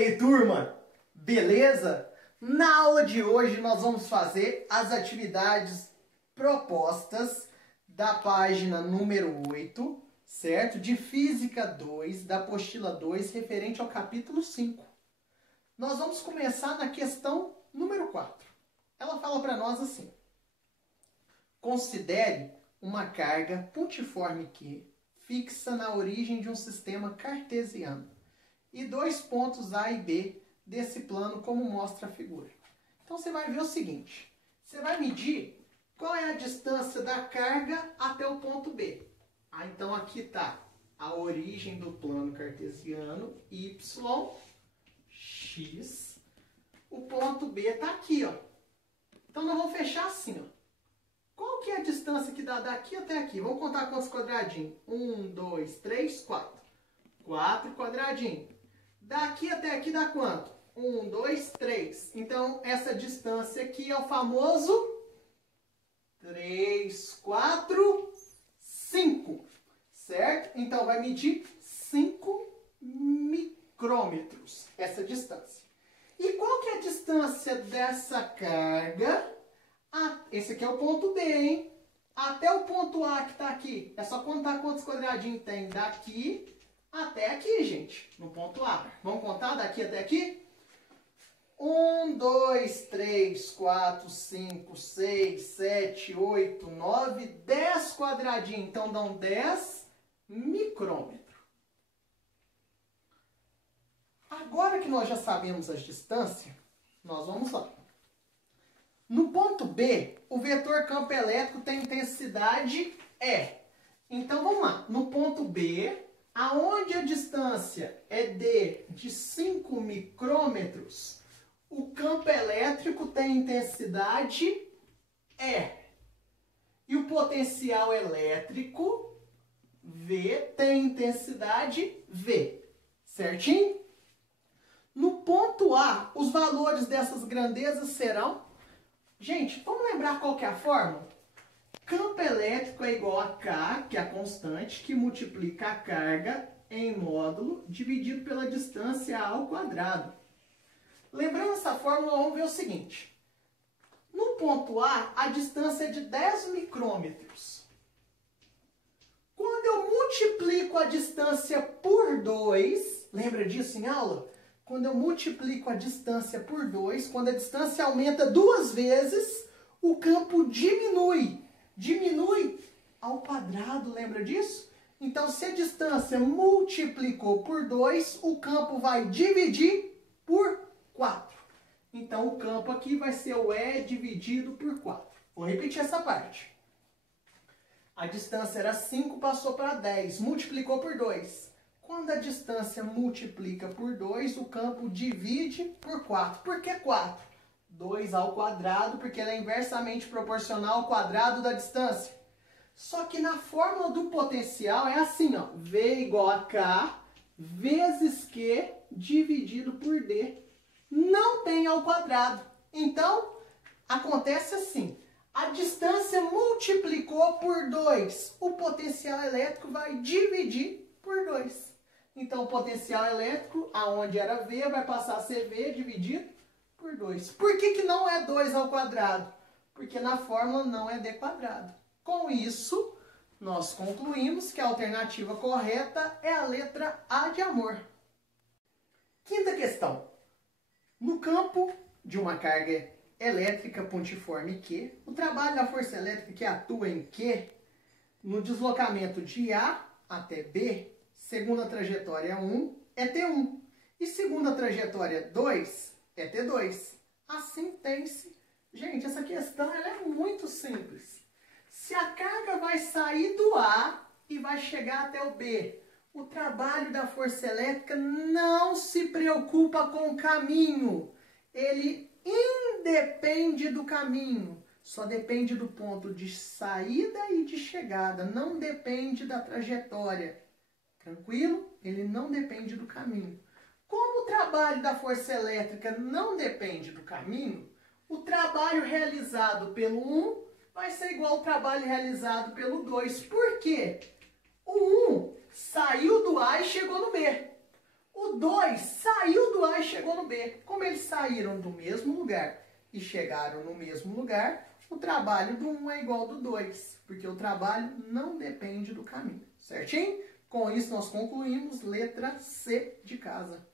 aí, turma? Beleza? Na aula de hoje nós vamos fazer as atividades propostas da página número 8, certo? De Física 2, da apostila 2, referente ao capítulo 5. Nós vamos começar na questão número 4. Ela fala para nós assim: considere uma carga pontiforme Q fixa na origem de um sistema cartesiano e dois pontos A e B desse plano, como mostra a figura. Então você vai ver o seguinte: você vai medir qual é a distância da carga até o ponto B. Então aqui está a origem do plano cartesiano, y, x. O ponto B está aqui, ó. Então nós vamos fechar assim, ó. Qual que é a distância que dá daqui até aqui? Vamos contar quantos quadradinhos? 1, 2, 3, 4. 4 quadradinhos. Daqui até aqui dá quanto? 1, 2, 3. Então, essa distância aqui é o famoso 3, 4, 5. Certo? Então, vai medir 5 micrômetros essa distância. E qual que é a distância dessa carga? Esse aqui é o ponto B, hein? Até o ponto A que está aqui. É só contar quantos quadradinhos tem daqui até aqui, gente. No ponto A. Vamos contar daqui até aqui? 1, 2, 3, 4, 5, 6, 7, 8, 9, 10 quadradinhos. Então dão 10 micrômetros. Agora que nós já sabemos as distâncias, nós vamos lá. No ponto B, o vetor campo elétrico tem intensidade E. Então vamos lá. No ponto B, aonde a distância é D de 5 micrômetros, o campo elétrico tem intensidade E. E o potencial elétrico, V, tem intensidade V. Certinho? No ponto A, os valores dessas grandezas serão... Gente, vamos lembrar qual que é a fórmula? Campo elétrico é igual a K, que é a constante, que multiplica a carga em módulo dividido pela distância A ao quadrado. Lembrando essa fórmula, vamos ver o seguinte. No ponto A distância é de 10 micrômetros. Quando eu multiplico a distância por 2, lembra disso em aula? Quando eu multiplico a distância por 2, quando a distância aumenta 2 vezes, o campo diminui. Diminui ao quadrado, lembra disso? Então, se a distância multiplicou por 2, o campo vai dividir por 4. Então, o campo aqui vai ser o E dividido por 4. Vou repetir essa parte. A distância era 5, passou para 10, multiplicou por 2. Quando a distância multiplica por 2, o campo divide por 4. Por que 4? 2 ao quadrado, porque ele é inversamente proporcional ao quadrado da distância. Só que na fórmula do potencial é assim, ó. V igual a K vezes Q dividido por D. Não tem ao quadrado. Então, acontece assim. A distância multiplicou por 2. O potencial elétrico vai dividir por 2. Então, o potencial elétrico, aonde era V, vai passar a ser V dividido por 2. Por que não é 2 ao quadrado? Porque na fórmula não é D quadrado. Com isso, nós concluímos que a alternativa correta é a letra A de amor. Quinta questão. No campo de uma carga elétrica pontiforme Q, o trabalho da força elétrica que atua em Q, no deslocamento de A até B, segundo a trajetória 1, é T1. E segundo a trajetória 2, é T2. Assim tem-se... Gente, essa questão ela é muito simples. Se a carga vai sair do A e vai chegar até o B, o trabalho da força elétrica não se preocupa com o caminho. Ele independe do caminho. Só depende do ponto de saída e de chegada. Não depende da trajetória. Tranquilo? Ele não depende do caminho. Como o trabalho da força elétrica não depende do caminho, o trabalho realizado pelo 1 vai ser igual ao trabalho realizado pelo 2. Por quê? O 1 saiu do A e chegou no B. O O 2 saiu do A e chegou no B. Como eles saíram do mesmo lugar e chegaram no mesmo lugar, o trabalho do 1 é igual ao do 2, porque o trabalho não depende do caminho. Certinho? Com isso, nós concluímos letra C de casa.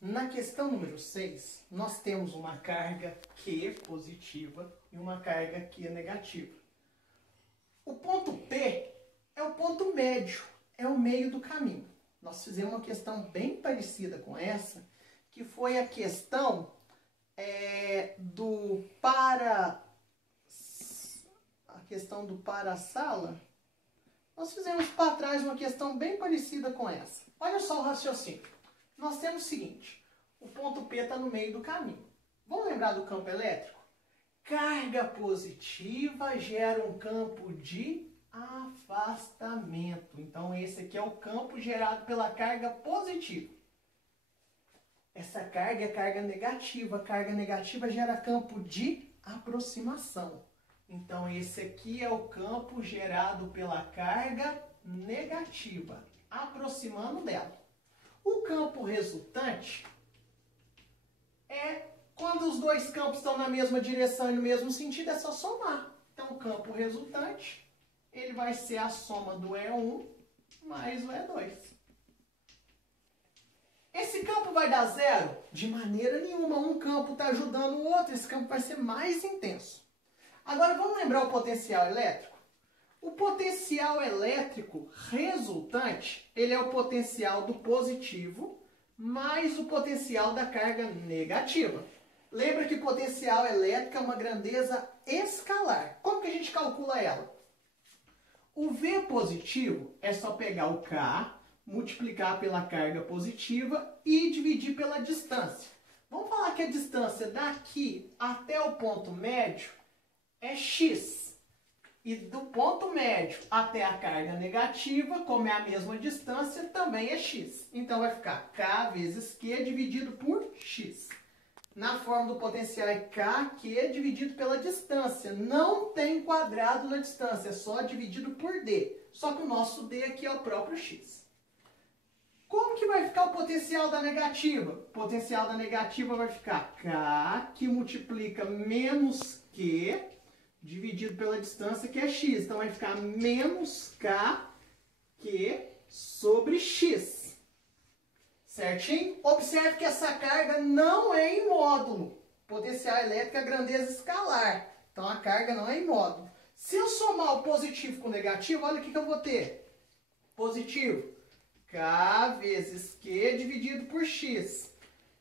Na questão número 6, nós temos uma carga Q positiva e uma carga Q negativa. O ponto P é o ponto médio, é o meio do caminho. Nós fizemos uma questão bem parecida com essa, que foi a questão do para-sala. Nós fizemos para trás uma questão bem parecida com essa. Olha só o raciocínio. Nós temos o seguinte, o ponto P está no meio do caminho. Vamos lembrar do campo elétrico? Carga positiva gera um campo de afastamento. Então, esse aqui é o campo gerado pela carga positiva. Essa carga é carga negativa. A carga negativa gera campo de aproximação. Então, esse aqui é o campo gerado pela carga negativa, aproximando dela. O campo resultante é quando os dois campos estão na mesma direção e no mesmo sentido, é só somar. Então, o campo resultante, ele vai ser a soma do E1 mais o E2. Esse campo vai dar zero? De maneira nenhuma. Um campo está ajudando o outro, esse campo vai ser mais intenso. Agora, vamos lembrar o potencial elétrico? O potencial elétrico resultante, ele é o potencial do positivo mais o potencial da carga negativa. Lembra que potencial elétrico é uma grandeza escalar. Como que a gente calcula ela? O V positivo é só pegar o K, multiplicar pela carga positiva e dividir pela distância. Vamos falar que a distância daqui até o ponto médio é x. E do ponto médio até a carga negativa, como é a mesma distância, também é x. Então vai ficar K vezes Q dividido por x. Na forma do potencial é KQ dividido pela distância. Não tem quadrado na distância, é só dividido por D. Só que o nosso D aqui é o próprio x. Como que vai ficar o potencial da negativa? O potencial da negativa vai ficar K, que multiplica menos Q, dividido pela distância, que é x. Então, vai ficar menos KQ sobre x. Certinho? Observe que essa carga não é em módulo. Potencial elétrico é grandeza escalar. Então, a carga não é em módulo. Se eu somar o positivo com o negativo, olha o que eu vou ter. Positivo. K vezes Q dividido por x.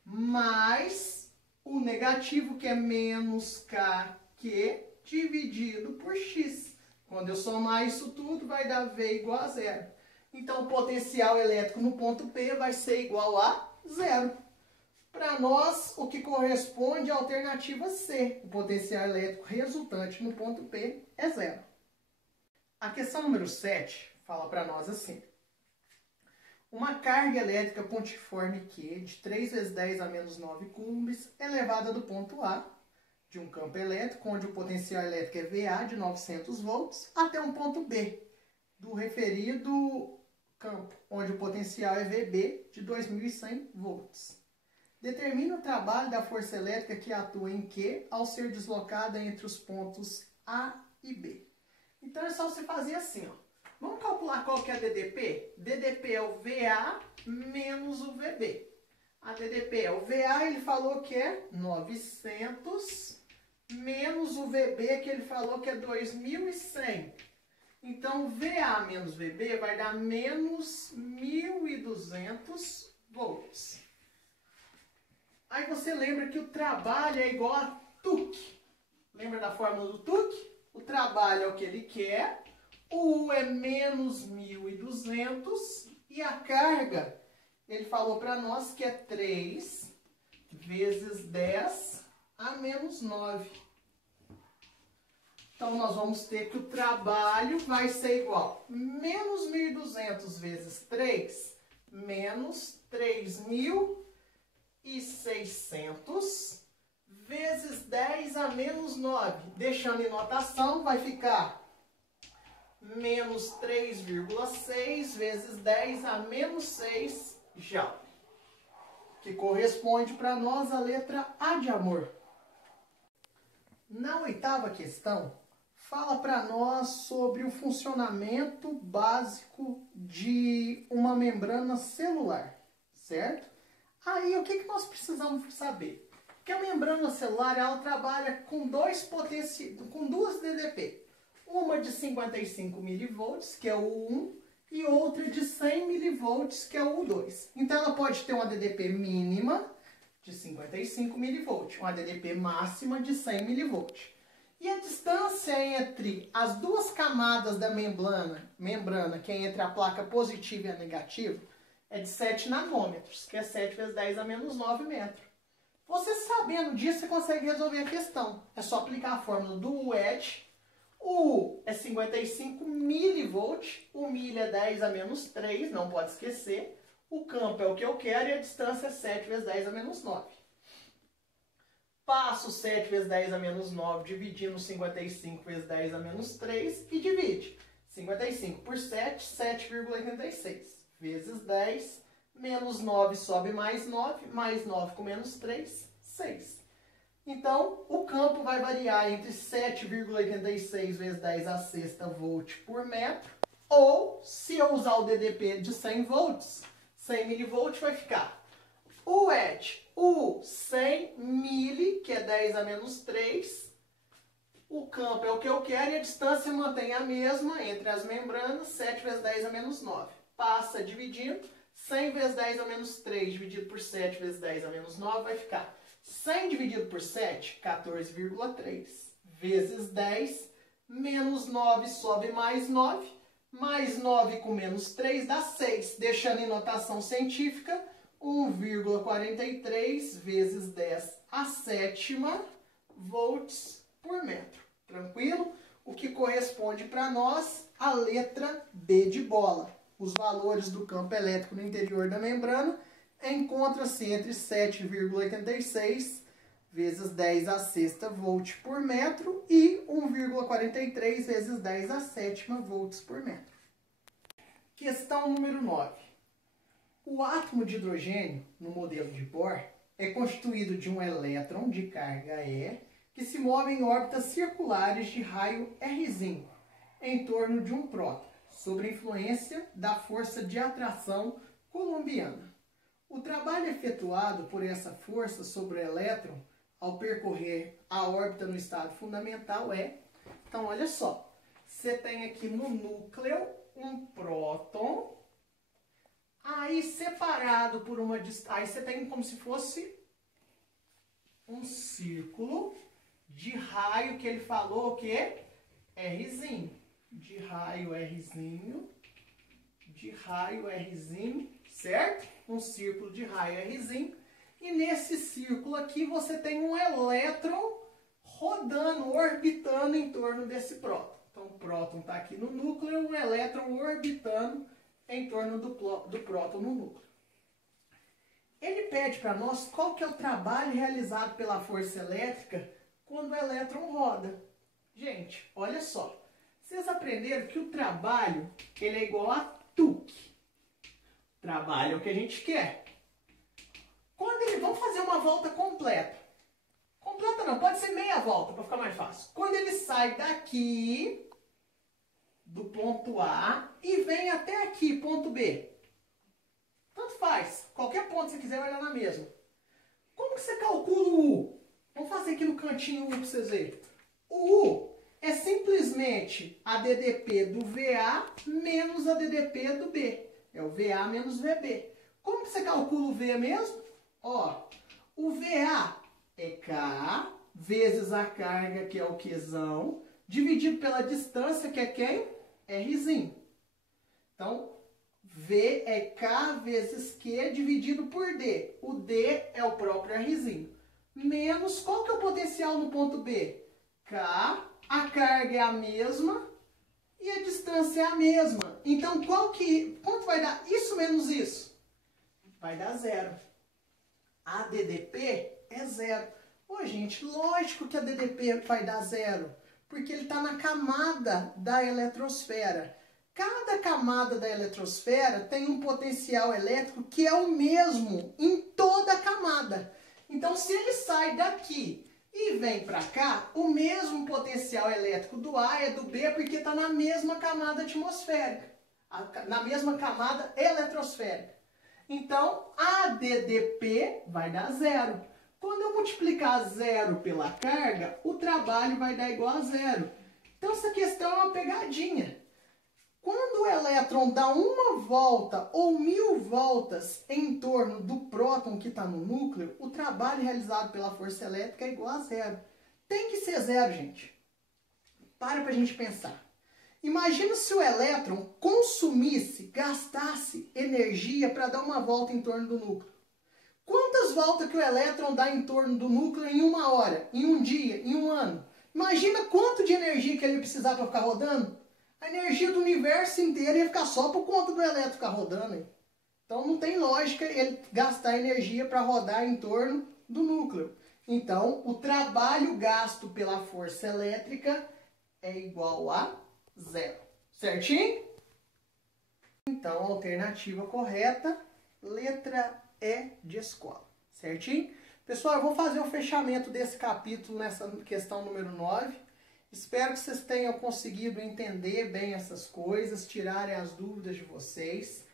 Mais o negativo, que é menos KQ dividido por x. Quando eu somar isso tudo, vai dar V igual a zero. Então, o potencial elétrico no ponto P vai ser igual a zero. Para nós, o que corresponde à alternativa C. O potencial elétrico resultante no ponto P é zero. A questão número 7 fala para nós assim. Uma carga elétrica pontiforme Q de 3 vezes 10 a menos 9 coulombs é levada do ponto A de um campo elétrico, onde o potencial elétrico é VA de 900 volts, até um ponto B do referido campo, onde o potencial é VB de 2100 volts. Determina o trabalho da força elétrica que atua em Q ao ser deslocada entre os pontos A e B. Então é só você fazer assim, ó. Vamos calcular qual que é a DDP? DDP é o VA menos o VB. A DDP é o VA, ele falou que é 900, menos o VB, que ele falou que é 2100. Então, VA menos VB vai dar menos 1200 volts. Aí você lembra que o trabalho é igual a TUC. Lembra da fórmula do TUC? O trabalho é o que ele quer. O U é menos 1200 e a carga, ele falou para nós que é 3 vezes 10 a menos 9. Então, nós vamos ter que o trabalho vai ser igual a menos 1200 vezes 3, menos 3600 vezes 10 a menos 9. Deixando em notação, vai ficar menos 3,6 vezes 10 a menos 6 joule. que corresponde para nós a letra A de amor. Na oitava questão, fala para nós sobre o funcionamento básico de uma membrana celular, certo? Aí, o que nós precisamos saber? Que a membrana celular, ela trabalha com duas DDP. Uma de 55 mV, que é o U1, e outra de 100 mV, que é o U2. Então, ela pode ter uma DDP mínima de 55 mV, uma DDP máxima de 100 mV. E a distância entre as duas camadas da membrana, que é entre a placa positiva e a negativa, é de 7 nanômetros, que é 7 vezes 10 a menos 9 metros. Você sabendo disso, você consegue resolver a questão. É só aplicar a fórmula do UED. O U é 55 milivolt, o milha é 10 a menos 3, não pode esquecer. O campo é o que eu quero e a distância é 7 vezes 10 a menos 9. Passo 7 vezes 10 a menos 9 dividindo 55 vezes 10 a menos 3 e divide. 55 por 7, 7,86. Vezes 10, menos 9 sobe mais 9 com menos 3, 6. Então, o campo vai variar entre 7,86 vezes 10 a sexta volt por metro, ou, se eu usar o DDP de 100 volts, 100 milivolt vai ficar o U 100 mili, que é 10 a menos 3. O campo é o que eu quero e a distância mantém a mesma entre as membranas, 7 vezes 10 a menos 9. Passa dividindo, 100 vezes 10 a menos 3 dividido por 7 vezes 10 a menos 9 vai ficar 100 dividido por 7, 14,3. Vezes 10, menos 9 sobe mais 9 com menos 3 dá 6. Deixando em notação científica, 1,43 vezes 10 a sétima volts por metro. Tranquilo? O que corresponde para nós a letra B de bola. Os valores do campo elétrico no interior da membrana encontram-se entre 7,86 vezes 10 a sexta volt por metro e 1,43 vezes 10 a sétima volts por metro. Questão número 9. O átomo de hidrogênio, no modelo de Bohr, é constituído de um elétron de carga E que se move em órbitas circulares de raio R' em torno de um próton, sob a influência da força de atração coulombiana. O trabalho efetuado por essa força sobre o elétron ao percorrer a órbita no estado fundamental é... Então, olha só. Você tem aqui no núcleo um próton, aí separado por uma distância... Aí você tem como se fosse um círculo de raio que ele falou que é Rzinho. De raio Rzinho, certo? Um círculo de raio Rzinho. E nesse círculo aqui você tem um elétron rodando, orbitando em torno desse próton. Então o próton está aqui no núcleo, um elétron orbitando em torno do próton no núcleo. Ele pede para nós qual que é o trabalho realizado pela força elétrica quando o elétron roda. Gente, olha só. Vocês aprenderam que o trabalho ele é igual a Tuque. Trabalho é o que a gente quer. Vamos fazer uma volta completa. Completa não, pode ser meia volta para ficar mais fácil. Quando ele sai daqui, do ponto A, e vem até aqui, ponto B. Tanto faz. Qualquer ponto que você quiser vai dar na mesma. Como que você calcula o U? Vamos fazer aqui no cantinho U para vocês verem. O U é simplesmente a DDP do VA menos a DDP do B. É o VA menos VB. Como que você calcula o V mesmo? Ó, o VA é K vezes a carga, que é o Qzão, dividido pela distância, que é quem? Rzinho. Então, V é K vezes Q dividido por D. O D é o próprio Rzinho. Menos, qual que é o potencial no ponto B? K, a carga é a mesma e a distância é a mesma. Então, quanto vai dar isso menos isso? Vai dar zero. A DDP é zero. Ô, gente, lógico que a DDP vai dar zero, porque ele está na camada da eletrosfera. Cada camada da eletrosfera tem um potencial elétrico que é o mesmo em toda a camada. Então, se ele sai daqui e vem para cá, o mesmo potencial elétrico do A é do B, porque está na mesma camada atmosférica, na mesma camada eletrosférica. Então, ADDP vai dar zero. Quando eu multiplicar zero pela carga, o trabalho vai dar igual a zero. Então, essa questão é uma pegadinha. Quando o elétron dá uma volta ou 1000 voltas em torno do próton que está no núcleo, o trabalho realizado pela força elétrica é igual a zero. Tem que ser zero, gente. Para a gente pensar. Imagina se o elétron consumisse, gastasse energia para dar uma volta em torno do núcleo. Quantas voltas que o elétron dá em torno do núcleo em uma hora, em um dia, em um ano? Imagina quanto de energia que ele ia precisar para ficar rodando. A energia do universo inteiro ia ficar só por conta do elétron ficar rodando. Hein? Então não tem lógica ele gastar energia para rodar em torno do núcleo. Então o trabalho gasto pela força elétrica é igual a zero. Certinho? Então a alternativa correta, letra E de escola. Certinho? Pessoal, eu vou fazer o fechamento desse capítulo nessa questão número 9. Espero que vocês tenham conseguido entender bem essas coisas, tirarem as dúvidas de vocês.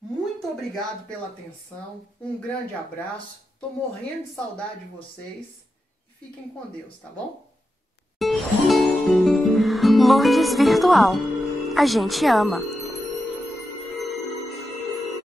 Muito obrigado pela atenção, um grande abraço, estou morrendo de saudade de vocês e fiquem com Deus, tá bom? Lourdes Virtual. A gente ama.